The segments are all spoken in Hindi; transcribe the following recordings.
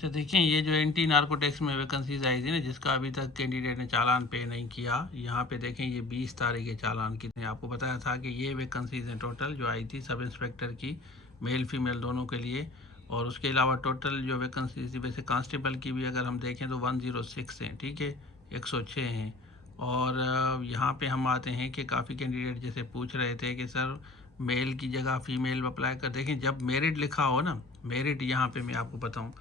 तो देखिए ये जो एंटी नार्कोटिक्स में वैकेंसीज आई थी ना, जिसका अभी तक कैंडिडेट ने चालान पे नहीं किया, यहाँ पे देखें ये 20 तारीख के चालान कितने, आपको बताया था कि ये वैकेंसीज हैं टोटल जो आई थी सब इंस्पेक्टर की, मेल फीमेल दोनों के लिए। और उसके अलावा टोटल जो वैकेंसीज थी, वैसे कांस्टेबल की भी अगर हम देखें तो 106 हैं, ठीक है, 106 हैं। और यहाँ पे हम आते हैं कि काफ़ी कैंडिडेट जैसे पूछ रहे थे कि सर मेल की जगह फीमेल अप्लाई कर, देखें जब मेरिट लिखा हो ना, मेरिट यहाँ पे मैं आपको बताऊँ,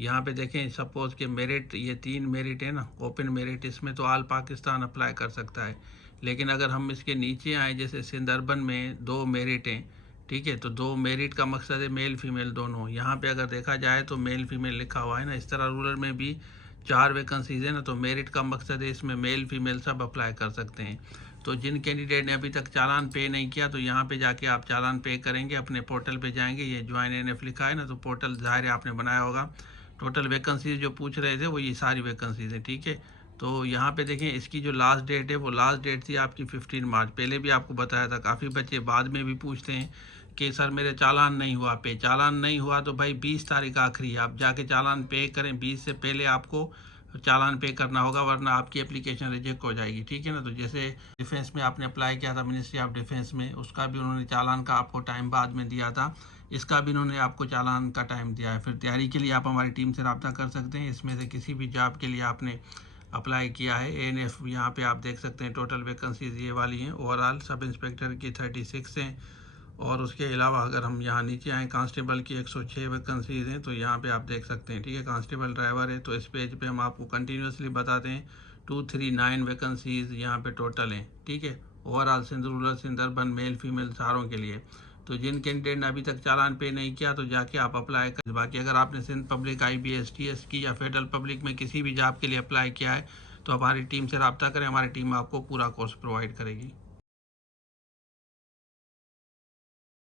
यहाँ पे देखें सपोज के मेरिट, ये 3 मेरिट है ना, ओपन मेरिट, इसमें तो ऑल पाकिस्तान अप्लाई कर सकता है। लेकिन अगर हम इसके नीचे आए, जैसे सिंदरबन में 2 मेरिट हैं, ठीक है, तो 2 मेरिट का मकसद है मेल फीमेल दोनों। यहाँ पे अगर देखा जाए तो मेल फीमेल लिखा हुआ है ना, इस तरह रूरल में भी 4 वैकेंसीज है ना, तो मेरिट का मकसद है इसमें मेल फीमेल सब अप्लाई कर सकते हैं। तो जिन कैंडिडेट ने अभी तक चालान पे नहीं किया, तो यहाँ पे जाके आप चालान पे करेंगे, अपने पोर्टल पे जाएंगे, ये ज्वाइन एनएफ लिखा है ना, तो पोर्टल ज़ाहिर है आपने बनाया होगा। टोटल वैकेंसीज जो पूछ रहे थे वो ये सारी वैकेंसीज हैं, ठीक है। तो यहाँ पे देखें इसकी जो लास्ट डेट है वो लास्ट डेट थी आपकी 15 मार्च। पहले भी आपको बताया था, काफ़ी बच्चे बाद में भी पूछते हैं कि सर मेरे चालान नहीं हुआ पे, चालान नहीं हुआ तो भाई 20 तारीख आखिरी है, आप जाके चालान पे करें, 20 से पहले आपको चालान पे करना होगा, वरना आपकी एप्लीकेशन रिजेक्ट हो जाएगी, ठीक है ना। तो जैसे डिफेंस में आपने अप्लाई किया था मिनिस्ट्री ऑफ डिफेंस में, उसका भी उन्होंने चालान का आपको टाइम बाद में दिया था, इसका भी इन्होंने आपको चालान का टाइम दिया है। फिर तैयारी के लिए आप हमारी टीम से रब्ता कर सकते हैं, इसमें से किसी भी जॉब के लिए आपने अप्लाई किया है। एएनएफ यहाँ पे आप देख सकते हैं, टोटल वैकेंसीज ये वाली हैं, ओवरऑल सब इंस्पेक्टर की 36 हैं। और उसके अलावा अगर हम यहाँ नीचे आएँ, कांस्टेबल की 106 वैकेंसीज हैं, तो यहाँ पे आप देख सकते हैं, ठीक है, कांस्टेबल ड्राइवर है, तो इस पेज पे हम आपको कंटिन्यूसली बताते हैं 239 वैकेंसीज यहाँ पे टोटल हैं, ठीक है, overall Sindh rural, Sindh urban, male female सारों के लिए। तो जिन कैंडिडेट ने अभी तक चालान पे नहीं किया तो जाके आप अप्लाई कर। बाकी अगर आपने सिंध पब्लिक, IBS, TS की या फेडरल पब्लिक में किसी भी जॉब के लिए अप्लाई किया है तो हमारी टीम से रब्ता करें, हमारी टीम आपको पूरा कोर्स प्रोवाइड करेगी।